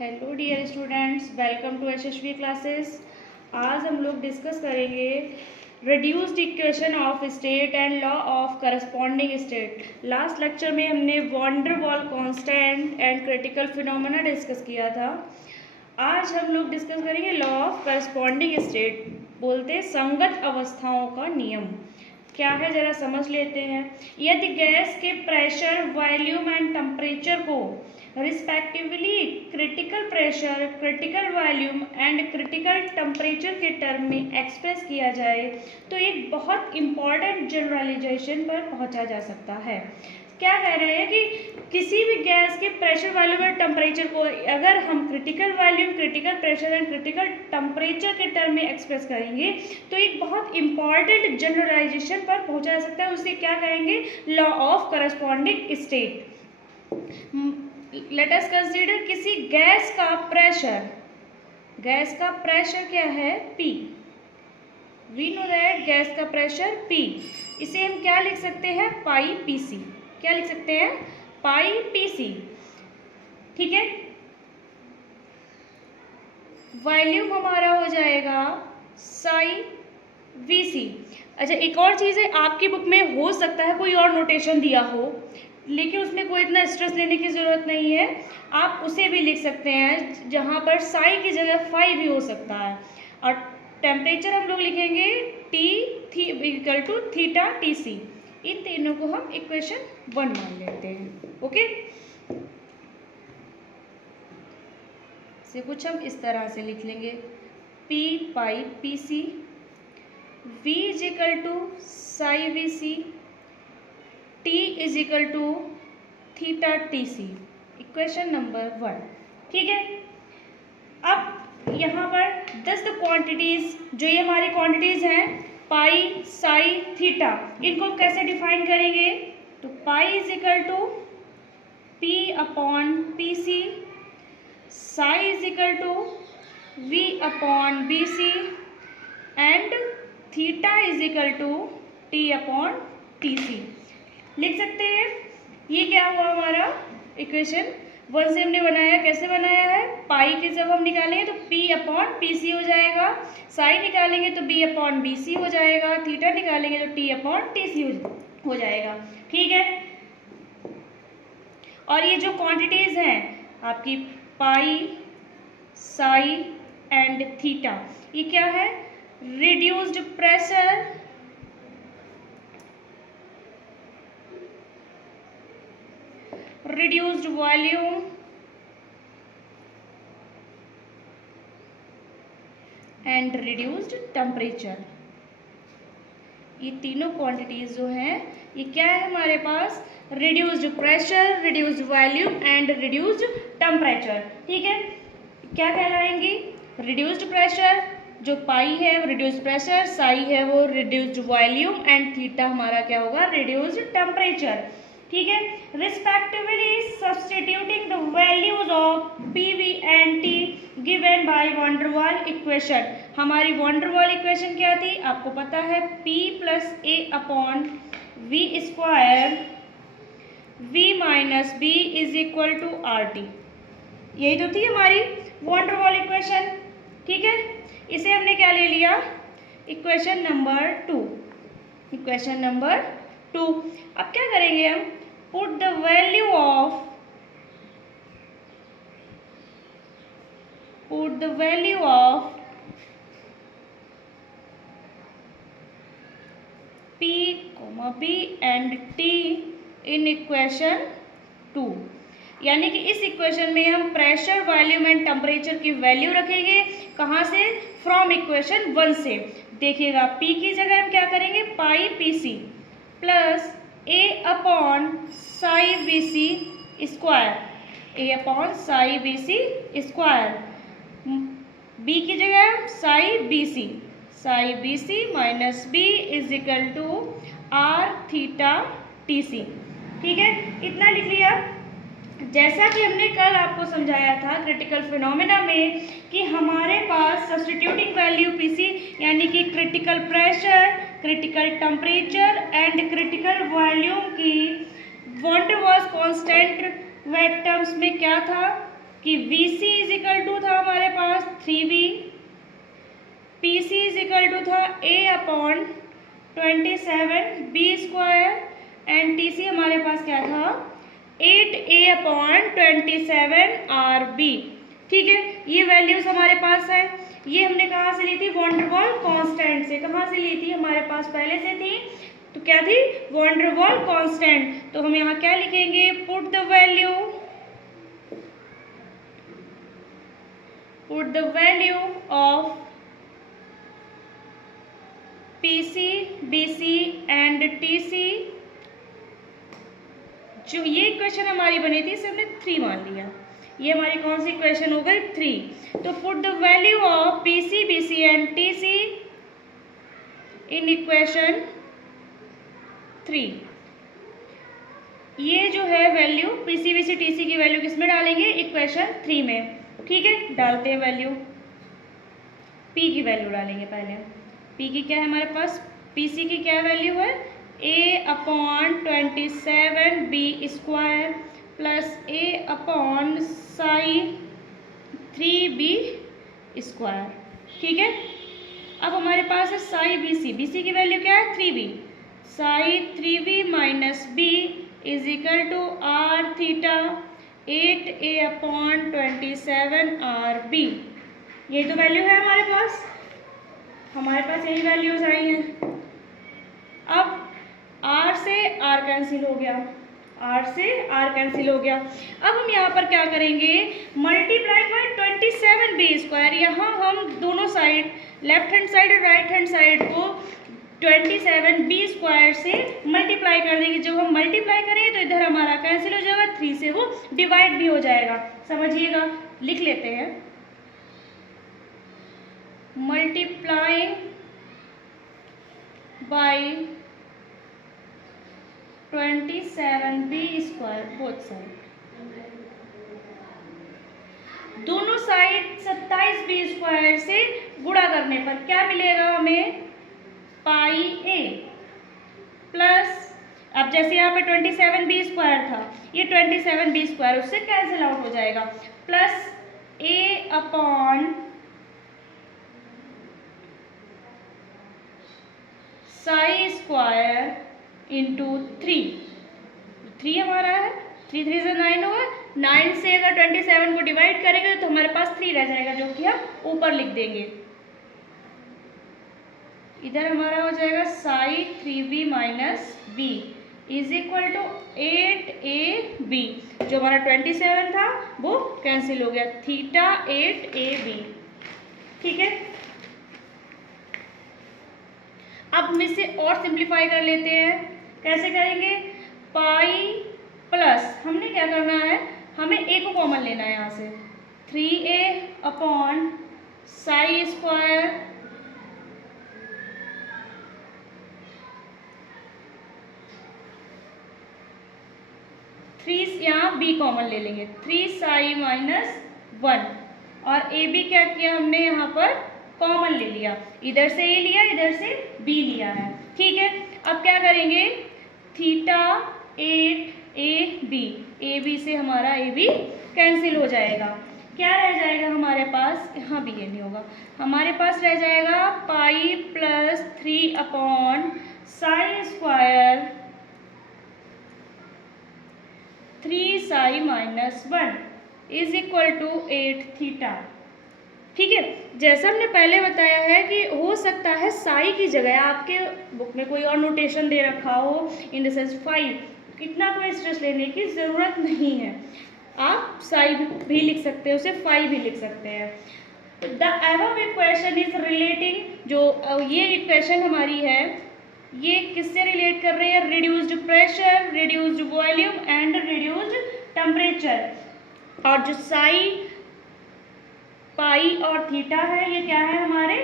Hello dear students, welcome to Yashasvi classes. आज हम लोग डिस्कस करेंगे reduced equation of state and law of corresponding state. Last lecture में हमने वॉन डेर वाल constant and critical phenomena discuss किया था। आज हम लोग डिस्कस करेंगे लॉ ऑफ करस्पॉन्डिंग स्टेट, बोलते संगत अवस्थाओं का नियम। क्या है जरा समझ लेते हैं। यदि गैस के प्रेशर, वॉल्यूम एंड टेम्परेचर को respectively critical pressure, critical volume and critical temperature के टर्म में एक्सप्रेस किया जाए तो एक बहुत इंपॉर्टेंट जनरलाइजेशन पर पहुंचा जा सकता है। क्या कह रहे हैं कि किसी भी गैस के प्रेशर, वॉल्यूम और टेम्परेचर को अगर हम critical volume, critical pressure and critical temperature के टर्म में एक्सप्रेस करेंगे तो एक बहुत इंपॉर्टेंट जनरलाइजेशन पर पहुंचा जा सकता है। उसे क्या कहेंगे? Law of corresponding state. Let us consider किसी गैस का प्रेशर, गैस का प्रेशर क्या है? P। We know that gas का प्रेशर P। इसे हम क्या लिख सकते हैं? पाई PC। क्या लिख सकते हैं? पाई PC। ठीक है। वॉल्यूम हमारा हो जाएगा साई VC। अच्छा, एक और चीज़ है, आपकी बुक में हो सकता है कोई और नोटेशन दिया हो, लेकिन उसमें कोई इतना स्ट्रेस लेने की ज़रूरत नहीं है। आप उसे भी लिख सकते हैं जहाँ पर साई की जगह फाई भी हो सकता है। और टेम्परेचर हम लोग लिखेंगे T equal to theta TC। इन तीनों को हम इक्वेशन 1 मान लेते हैं। ओके, से कुछ हम इस तरह से लिख लेंगे P pi PC, V is equal to psi VC, T is equal to theta TC। Equation number 1। ठीक है। अब यहाँ पर 10 क्वांटिटीज, जो ये हमारी क्वांटिटीज हैं पाई, साई, थीटा, इनको कैसे डिफाइन करेंगे? तो pi is equal to P upon PC, psi is equal to V upon BC and theta is equal to T upon TC। लिख सकते हैं। ये क्या हुआ हमारा? इक्वेशन 1 से हमने बनाया। कैसे बनाया है? पाई के जब हम निकालेंगे तो P अपॉन PC हो जाएगा, साई निकालेंगे तो B अपॉन BC हो जाएगा, थीटा निकालेंगे तो T अपॉन TC हो जाएगा। ठीक है। और ये जो क्वांटिटीज हैं आपकी पाई, साई एंड थीटा, ये क्या है? Reduced pressure, reduced volume and reduced temperature। ये तीनों क्वांटिटीज जो हैं ये क्या है हमारे पास? Reduced pressure, reduced volume and reduced temperature. ठीक है। क्या कहलाएंगी? रिड्यूस्ड प्रेशर जो पाई है वो रिड्यूस्ड प्रेशर, साई है वो रिड्यूस्ड वॉल्यूम एंड थीटा हमारा क्या होगा? Reduced temperature. ठीक है। Respectively substituting the values of PV and T given by van der Waal equation. हमारी वॉन डेर वाल इक्वेशन क्या थी? आपको पता है P plus A upon V square V minus B is equal to RT। यही तो थी हमारी वॉन डेर वाल इक्वेशन। ठीक है। इसे हमने क्या ले लिया? Equation number 2। Equation number 2। अब क्या करेंगे हम? Put the value of P, B and T in equation 2। यानी कि इस इक्वेशन में हम प्रेशर, वॉल्यूम एंड टेम्परेचर की वैल्यू रखेंगे। कहाँ से? फ्रॉम इक्वेशन 1 से। देखिएगा P की जगह हम क्या करेंगे? Pi PC plus A upon psi BC square, A upon psi BC square. B की जगह psi BC minus B is equal to R theta TC। ठीक है, इतना लिख लिया। जैसा कि हमने कल आपको समझाया था क्रिटिकल फिनोमेना में कि हमारे पास सब्स्टिट्यूटिंग वैल्यू PC यानी कि critical pressure, critical temperature and critical volume की van der Waals constant terms में क्या था? कि VC इज इक्वल टू था हमारे पास 3B, PC is equal to था A/27B² एंड TC हमारे पास क्या था 8A/27RB। ठीक है, ये वैल्यूज हमारे पास है। ये हमने कहाँ से ली थी? वॉन डेर वाल कांस्टेंट से। कहाँ से ली थी? हमारे पास पहले से थी, तो क्या थी? वॉन डेर वाल कांस्टेंट। तो हम यहाँ क्या लिखेंगे? Put the value of PC, BC and TC। जो ये इक्वेशन हमारी बनी थी इसे हमने 3 मान लिया। ये हमारी कौन सी इक्वेशन हो गई? 3। तो put the value of PC, BC and TC in equation 3। ये जो है वैल्यू PC, BC, TC की वैल्यू किस में डालेंगे? इक्वेशन 3 में। ठीक है, डालते हैं वैल्यू। P की वैल्यू डालेंगे पहले। P की क्या है हमारे पास? PC की क्या वैल्यू है? A/27B² plus A/psi3B²। ठीक है, अब हमारे पास है साई BC। BC की वैल्यू क्या है? 3B। Psi 3B minus B is equal to R theta 8A/27RB। ये तो वैल्यू है हमारे पास। हमारे पास यही वैल्यूज आई हैं। अब R से R कैंसिल हो गया, R से R कैंसिल हो गया। अब हम यहाँ पर क्या करेंगे? Multiply by 27B²। यहाँ हम दोनों साइड, लेफ्ट हैंड साइड और राइट हैंड साइड को 27B² से मल्टीप्लाई कर देंगे। जब हम मल्टीप्लाई करें तो इधर हमारा कैंसिल हो जाएगा, 3 से वो डिवाइड भी हो जाएगा। समझिएगा, लिख लेते हैं। Multiplying by 27B² both side. दोनों साइड 27B² से गुणा करने पर क्या मिलेगा हमें? पाई A प्लस, अब जैसे यहाँ पे 27B² था, ये 27B² उससे कैंसिल आउट हो जाएगा, प्लस A/psi² इंटू 3 हमारा है, 3 3 से 9 होगा। 9 से अगर 27 को डिवाइड करेंगे तो हमारे पास 3 रह जाएगा, जो कि हम ऊपर लिख देंगे। इधर हमारा हो जाएगा psi 3B minus B is equal to 8AB। जो हमारा 27 था वो कैंसिल हो गया, थीटा 8AB। ठीक है, अब हम इसे और सिंप्लीफाई कर लेते हैं। कैसे करेंगे? पाई प्लस, हमने क्या करना है? हमें A को कॉमन लेना है यहाँ से, 3A/psi²। 3 यहाँ B कॉमन ले लेंगे, 3 माइनस 1। और AB क्या किया हमने? यहाँ पर कॉमन ले लिया, इधर से A लिया, इधर से B लिया है। ठीक है, अब क्या करेंगे? थीटा 8AB, AB से हमारा AB कैंसिल हो जाएगा। क्या रह जाएगा हमारे पास? यहाँ भी ये नहीं होगा, हमारे पास रह जाएगा pi plus 3/psi² 3 minus 1 is equal to 8 theta. ठीक है, जैसा हमने पहले बताया है कि हो सकता है साई की जगह आपके बुक में कोई और नोटेशन दे रखा हो, इन द सेंस 5। इतना कोई स्ट्रेस लेने की ज़रूरत नहीं है, आप साई भी लिख सकते हैं, उसे 5 भी लिख सकते हैं। The above equation is relating, जो ये इक्वेशन हमारी है ये किससे रिलेट कर रहे हैं? Reduced pressure, reduced volume and reduced temperature. और जो साई, पाई और थीटा है, ये क्या है? हमारे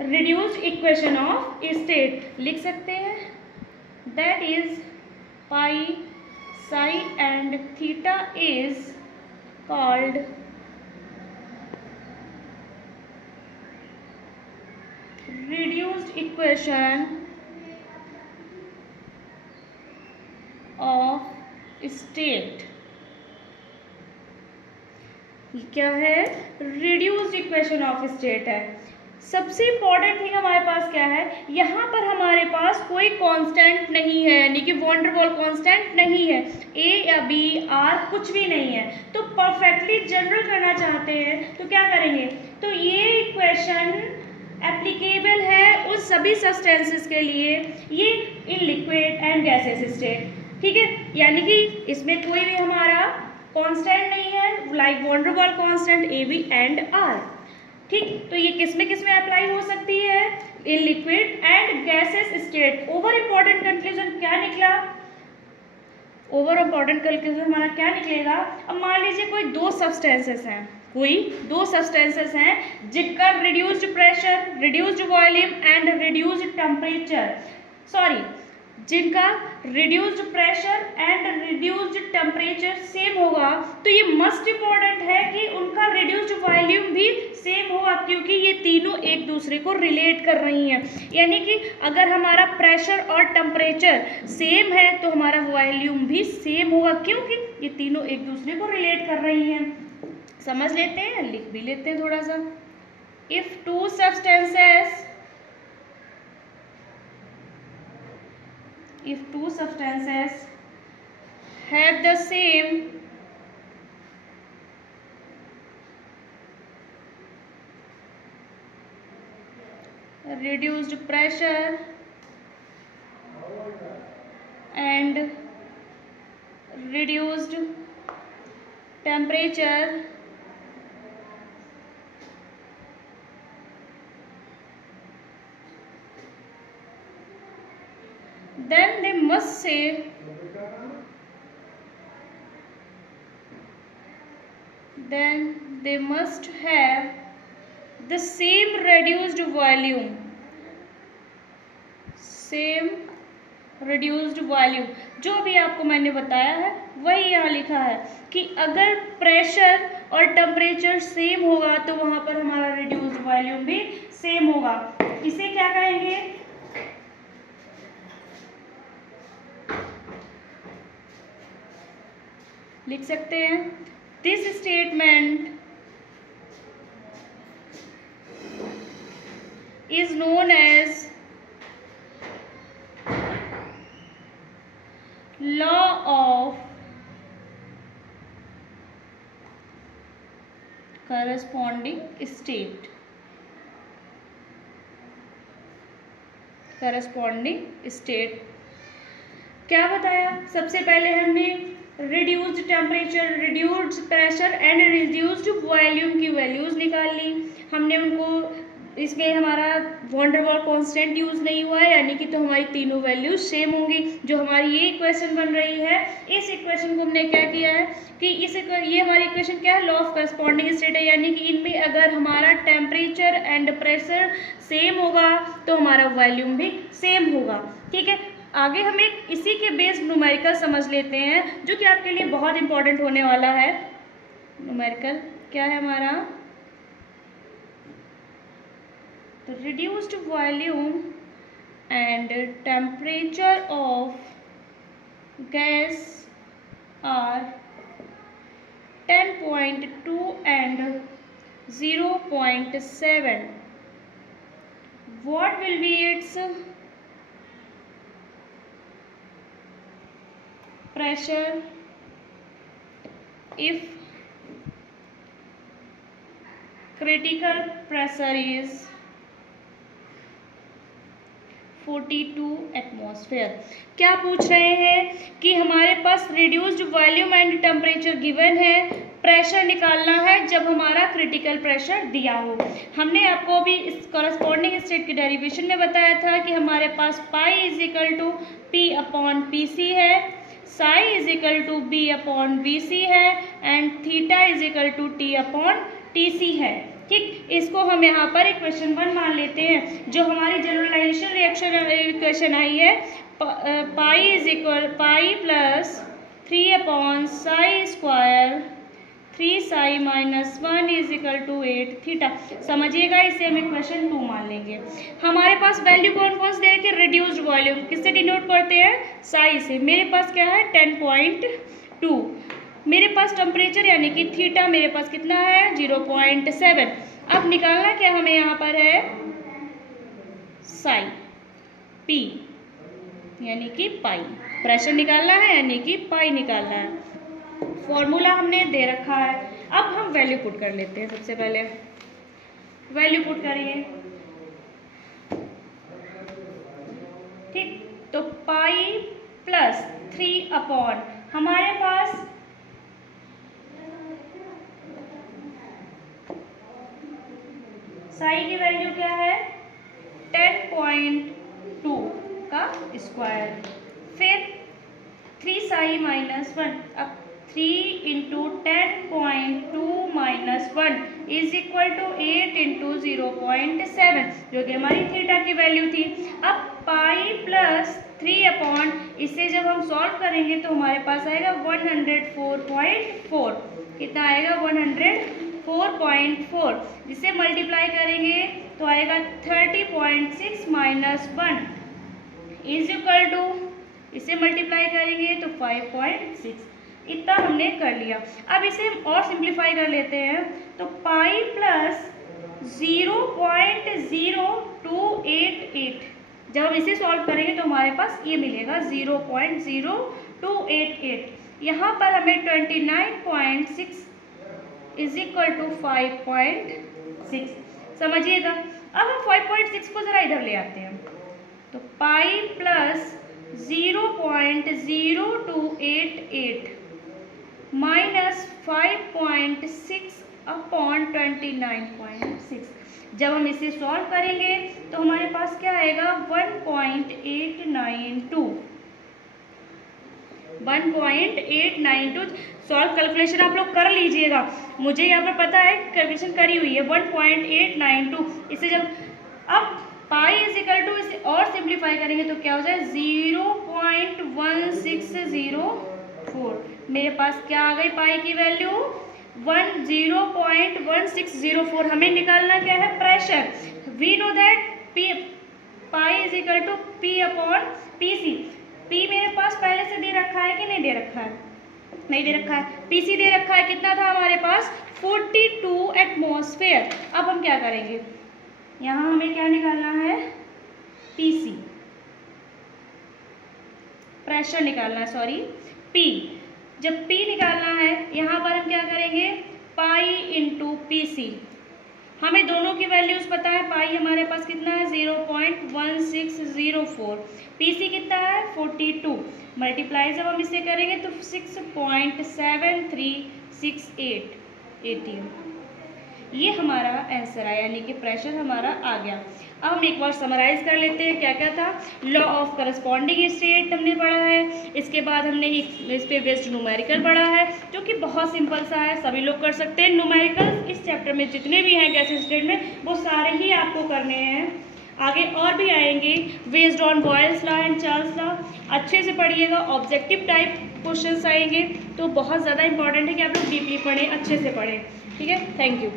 रिड्यूस्ड इक्वेशन ऑफ स्टेट लिख सकते हैं। That is pi, Sai and theta is called reduced equation of state। ये क्या है? रिड्यूस्ड इक्वेशन ऑफ स्टेट है। सबसे इम्पॉर्टेंट थिंग हमारे पास क्या है, यहाँ पर हमारे पास कोई कांस्टेंट नहीं है, यानी कि वॉन डेर वाल कांस्टेंट नहीं है, ए या बी आर कुछ भी नहीं है। तो परफेक्टली जनरल करना चाहते हैं तो क्या करेंगे, तो ये इक्वेशन एप्लीकेबल है उस सभी सब्सटेंसेस के लिए, ये इन लिक्विड एंड गैसेस स्टेट, ठीक है। यानी कि इसमें कोई भी हमारा कांस्टेंट नहीं है, लाइक वॉन डेर वाल constant A B and R, ठीक। तो ये किस में अप्लाई हो सकती है, in liquid and gases state. Over important conclusion क्या निकला, ओवर इंपॉर्टेंट कंक्लूजन हमारा क्या निकलेगा, अब मान लीजिए कोई दो सब्सटेंसेस हैं जिनका reduced pressure, reduced volume and reduced temperature, जिनका reduced pressure and reduced temperature same होगा, तो ये मस्ट इम्पॉर्टेंट है कि उनका रिड्यूस्ड वॉल्यूम भी सेम होगा, क्योंकि ये तीनों एक दूसरे को रिलेट कर रही हैं। यानी कि अगर हमारा प्रेशर और टेम्परेचर सेम है तो हमारा वॉल्यूम भी सेम होगा, क्योंकि ये तीनों एक दूसरे को रिलेट कर रही हैं। समझ लेते हैं, लिख भी लेते हैं थोड़ा सा। If two substances have the same reduced pressure and reduced temperature, then they must have the same reduced volume। जो भी आपको मैंने बताया है वही यहाँ लिखा है कि अगर प्रेशर और टेम्परेचर सेम होगा तो वहाँ पर हमारा रिड्यूस्ड वॉल्यूम भी सेम होगा। इसे क्या कहेंगे, लिख सकते हैं, this statement is known as law of corresponding state. क्या बताया, सबसे पहले हमने reduced temperature, reduced pressure and reduced volume की वैल्यूज निकाल ली हमने उनको। इसमें हमारा वॉन डेर वाल कांस्टेंट यूज नहीं हुआ है, यानी कि तो हमारी तीनों वैल्यूज सेम होंगी। जो हमारी ये इक्वेशन बन रही है, इस इक्वेशन को हमने क्या किया है कि ये हमारी इक्वेशन क्या है, लॉ ऑफ करस्पॉन्डिंग स्टेट है, यानी कि इनमें अगर हमारा टेम्परेचर एंड प्रेशर सेम होगा तो हमारा वॉल्यूम भी सेम होगा, ठीक है। आगे हम एक इसी के बेस्ड न्यूमेरिकल समझ लेते हैं, जो कि आपके लिए बहुत इंपॉर्टेंट होने वाला है। न्यूमेरिकल क्या है हमारा, तो reduced volume and temperature of gas are 10.2 and 0.7. What will be its pressure if critical pressure is 42 atmosphere. क्या पूछ रहे हैं कि हमारे पास reduced volume and temperature given है, प्रेशर निकालना है जब हमारा क्रिटिकल प्रेशर दिया हो। हमने आपको अभी इस कॉरस्पॉन्डिंग स्टेट की डेरिवेशन में बताया था कि हमारे पास pi is equal to P upon P C है, psi is equal to V upon V C है and theta is equal to T upon T C है, ठीक। इसको हम यहाँ पर इक्वेशन 1 मान लेते हैं। जो हमारी जनरलाइजेशन रिएक्शन इक्वेशन आई है, pi plus 3 upon psi square 3 psi minus 1 is equal to 8 theta. समझिएगा, इसे हम इक्वेशन 2 मान लेंगे। हमारे पास वैल्यू कौन कौन से दे रखे, रिड्यूस्ड वॉल्यूम किससे डिनोट करते हैं, साई से। मेरे पास क्या है 10.2, मेरे पास टेम्परेचर यानी कि थीटा मेरे पास कितना है 0.7। अब निकालना क्या हमें यहाँ पर है साई पी यानी कि पाई, प्रेशर निकालना है यानी कि पाई निकालना है। फॉर्मूला हमने दे रखा है, अब हम वैल्यू पुट कर लेते हैं। सबसे पहले वैल्यू पुट करिए, ठीक। तो पाई प्लस 3 अपॉन हमारे पास साई की वैल्यू क्या है 10.2 का स्क्वायर, फिर 3 साई माइनस 1। अब 3 into 10.2 minus 1 is equal to 8 into 0.7 जो कि हमारी थीटा की वैल्यू थी। अब पाई प्लस 3 अपॉन इसे जब हम सॉल्व करेंगे तो हमारे पास आएगा 104.4। कितना आएगा 104.4, जिसे मल्टीप्लाई करेंगे तो आएगा 30.6 माइनस 1 इज इक्वल टू, इसे मल्टीप्लाई करेंगे तो 5.6। इतना हमने कर लिया। अब इसे हम और सिंप्लीफाई कर लेते हैं, तो पाई प्लस 0.0288 जब हम इसे सॉल्व करेंगे तो हमारे पास ये मिलेगा 0.0288। यहाँ पर हमें 29.6 इज इक्वल टू 5.6 समझिएगा। अब हम 5.6 को ज़रा इधर ले आते हैं, तो पाई प्लस 0.0288 माइनस 5.6 अपॉन 29.6 जब हम इसे सॉल्व करेंगे तो हमारे पास क्या आएगा 1.892। सॉल्व कैलकुलेशन आप लोग कर लीजिएगा, मुझे यहाँ पर पता है कैलकुलेशन करी हुई है 1.892। इसे जब अब पाई इज इक्वल टू इसे और सिंप्लीफाई करेंगे तो क्या हो जाए 0.1604। मेरे पास क्या आ गई पाई की वैल्यू 0.1604। हमें निकालना क्या है pressure. We know that P pi is equal to P upon P C. P मेरे पास पहले से दे रखा है कि नहीं दे रखा है, नहीं दे रखा है। पी सी दे रखा है, कितना था हमारे पास 42 एटमॉस्फेयर। अब हम क्या करेंगे, यहाँ हमें क्या निकालना है पीसी, प्रेशर निकालना है, सॉरी पी। जब पी निकालना है यहाँ पर हम क्या करेंगे पाई इंटू पी सी। हमें दोनों की वैल्यूज पता है, पाई हमारे पास कितना है 0.1604, पी सी कितना है 42। मल्टीप्लाई जब हम इसे करेंगे तो 6.7368 ATM। ये हमारा आंसर है, यानी कि प्रेशर हमारा आ गया। अब हम एक बार समराइज कर लेते हैं क्या क्या था। लॉ ऑफ करस्पॉन्डिंग स्टेट हमने पढ़ा है, इसके बाद हमने इस पे बेस्ड न्यूमेरिकल पढ़ा है जो कि बहुत सिंपल सा है, सभी लोग कर सकते हैं। न्यूमेरिकल इस चैप्टर में जितने भी हैं गैस स्टेट में वो सारे ही आपको करने हैं, आगे और भी आएंगे based on Boyle's law and Charles law. अच्छे से पढ़िएगा, ऑब्जेक्टिव टाइप क्वेश्चंस आएंगे तो बहुत ज़्यादा इंपॉर्टेंट है कि आप लोग डीपली पढ़ें, अच्छे से पढ़ें, ठीक है। Thank you.